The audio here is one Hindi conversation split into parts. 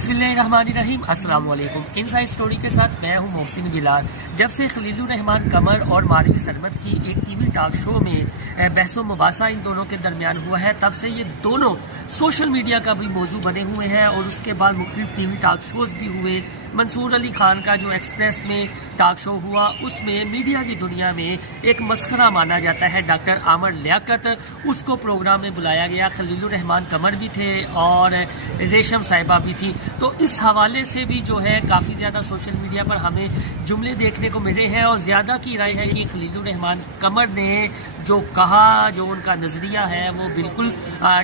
बिस्मिल्लाहिर्रहमानिर्रहीम अस्सलाम वालेकुम। इनसाइड स्टोरी के साथ मैं हूं मोहसिन बिलाल। जब से खलीलुर रहमान कमर और मारवी सरमत की एक टीवी टॉक शो में बहसो मुबासा इन दोनों के दरमियान हुआ है, तब से ये दोनों सोशल मीडिया का भी मौजू बने हुए हैं और उसके बाद मुख्तलिफ टीवी टॉक शोज़ भी हुए। मंसूर अली खान का जो एक्सप्रेस में टॉक शो हुआ उसमें मीडिया की दुनिया में एक मस्खरा माना जाता है डॉक्टर आमर लियाकत, उसको प्रोग्राम में बुलाया गया। खलीलुर रहमान कमर भी थे और रेशम साहिबा भी थी। तो इस हवाले से भी जो है काफ़ी ज़्यादा सोशल मीडिया पर हमें जुमले देखने को मिले हैं और ज़्यादा की राय है कि खलीलुर रहमान कमर ने जो कहा, जो उनका नज़रिया है वो बिल्कुल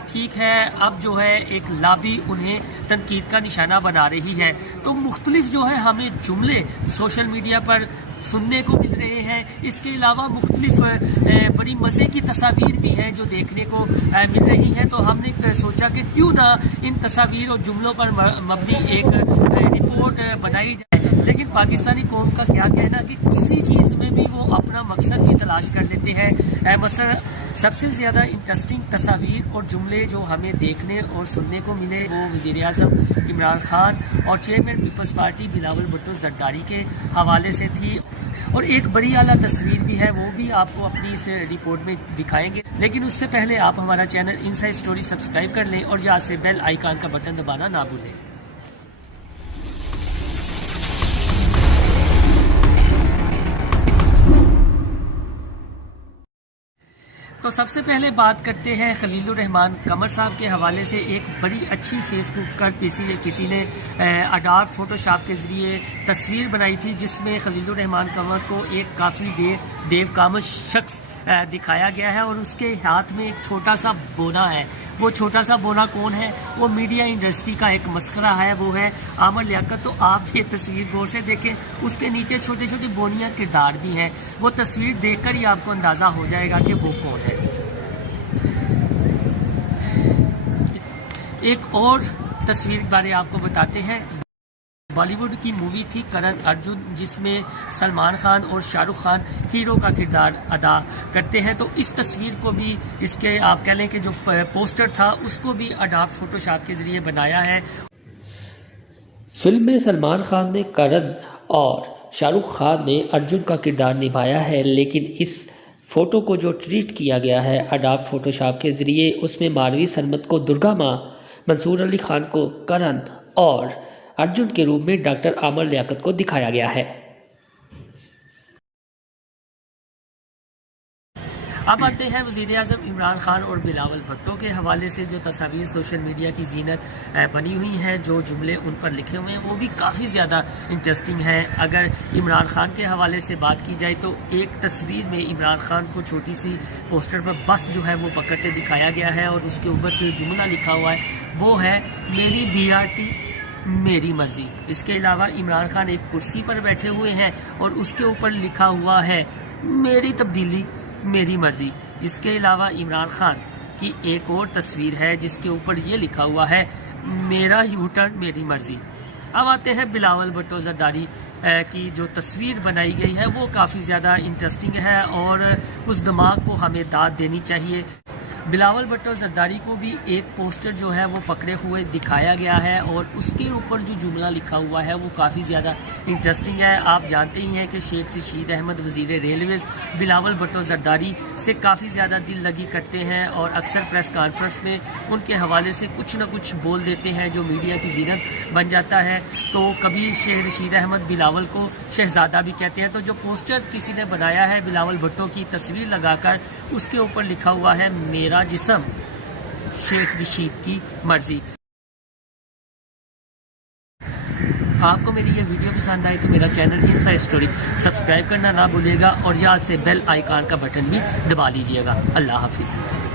ठीक है। अब जो है एक लाबी उन्हें तनकीद का निशाना बना रही है। तो मुख्तलिफ जो है हमें जुमले सोशल मीडिया पर सुनने को मिल रहे हैं। इसके अलावा मुख्तलिफ बड़ी मज़े की तस्वीर भी हैं जो देखने को मिल रही हैं। तो हमने सोचा कि क्यों ना इन तस्वीर और जुमलों पर मबनी एक रिपोर्ट बनाई जाए। लेकिन पाकिस्तानी कौम का क्या कहना कि किसी चीज़ में भी वो अपना मकसद भी तलाश कर लेते हैं। मसलन सबसे ज़्यादा इंटरेस्टिंग तस्वीर और जुमले जो हमें देखने और सुनने को मिले वो वज़ीर-ए-आज़म इमरान खान और चेयरमैन पीपल्स पार्टी बिलावल भुट्टो ज़रदारी के हवाले से थी। और एक बड़ी आला तस्वीर भी है, वो भी आपको अपनी इस रिपोर्ट में दिखाएंगे। लेकिन उससे पहले आप हमारा चैनल इनसाइड स्टोरी सब्सक्राइब कर लें और यहाँ से बेल आइकन का बटन दबाना ना भूलें। तो सबसे पहले बात करते हैं खलीलुर रहमान कमर साहब के हवाले से। एक बड़ी अच्छी फेसबुक पर किसी ने अडोब फोटोशॉप के ज़रिए तस्वीर बनाई थी जिसमें खलीलुर रहमान कमर को एक काफ़ी देवकामश शख्स दिखाया गया है और उसके हाथ में एक छोटा सा बोना है। वो छोटा सा बोना कौन है? वो मीडिया इंडस्ट्री का एक मस्खरा है, वो है आमर लियाकत। तो आप ये तस्वीर गौर से देखें, उसके नीचे छोटे छोटे बोनिया किरदार भी हैं। वो तस्वीर देखकर ही आपको अंदाज़ा हो जाएगा कि वो कौन है। एक और तस्वीर के बारे आपको बताते हैं। बॉलीवुड की मूवी थी करण अर्जुन, जिसमें सलमान खान और शाहरुख खान हीरो का किरदार अदा करते हैं। तो इस तस्वीर को भी इसके आप कह लें कि जो पोस्टर था उसको भी अडोब फोटोशॉप के ज़रिए बनाया है। फिल्म में सलमान खान ने करण और शाहरुख खान ने अर्जुन का किरदार निभाया है, लेकिन इस फ़ोटो को जो ट्रीट किया गया है अडोब फोटोशॉप के ज़रिए, उसमें मारवी सरमत को दुर्गा माँ, मंसूर अली खान को करण और अर्जुन के रूप में डॉक्टर आमर लियाकत को दिखाया गया है। अब आते हैं वज़ीर-ए-आज़म इमरान खान और बिलावल भुट्टो के हवाले से। जो तस्वीर सोशल मीडिया की जीनत बनी हुई हैं, जो जुमले उन पर लिखे हुए हैं वो भी काफ़ी ज़्यादा इंटरेस्टिंग हैं। अगर इमरान खान के हवाले से बात की जाए तो एक तस्वीर में इमरान खान को छोटी सी पोस्टर पर बस जो है वो पकड़ते दिखाया गया है और उसके ऊपर जो जुमला लिखा हुआ है वो है मेरी BRT मेरी मर्ज़ी। इसके अलावा इमरान खान एक कुर्सी पर बैठे हुए हैं और उसके ऊपर लिखा हुआ है मेरी तब्दीली मेरी मर्ज़ी। इसके अलावा इमरान खान की एक और तस्वीर है जिसके ऊपर ये लिखा हुआ है मेरा यू टर्न मेरी मर्ज़ी। अब आते हैं बिलावल भुट्टो ज़रदारी की जो तस्वीर बनाई गई है वो काफ़ी ज़्यादा इंटरेस्टिंग है और उस दिमाग को हमें दाद देनी चाहिए। बिलावल भुट्टो ज़रदारी को भी एक पोस्टर जो है वो पकड़े हुए दिखाया गया है और उसके ऊपर जो जुमला लिखा हुआ है वो काफ़ी ज़्यादा इंटरेस्टिंग है। आप जानते ही हैं कि शेख रशीद अहमद वज़ीर रेलवेज़ बिलावल भुट्टो ज़रदारी से काफ़ी ज़्यादा दिल लगी करते हैं और अक्सर प्रेस कॉन्फ्रेंस में उनके हवाले से कुछ ना कुछ बोल देते हैं जो मीडिया की जीनत बन जाता है। तो कभी शेख रशीद अहमद बिलावल को शहज़ादा भी कहते हैं। तो जो पोस्टर किसी ने बनाया है बिलावल भुट्टो की तस्वीर लगाकर, उसके ऊपर लिखा हुआ है मेरा जिस्म शेख रशीद की मर्जी। आपको मेरी ये वीडियो पसंद आई तो मेरा चैनल इनसाइड स्टोरी सब्सक्राइब करना ना भूलिएगा और यहाँ से बेल आइकन का बटन भी दबा लीजिएगा। अल्लाह हाफिज़।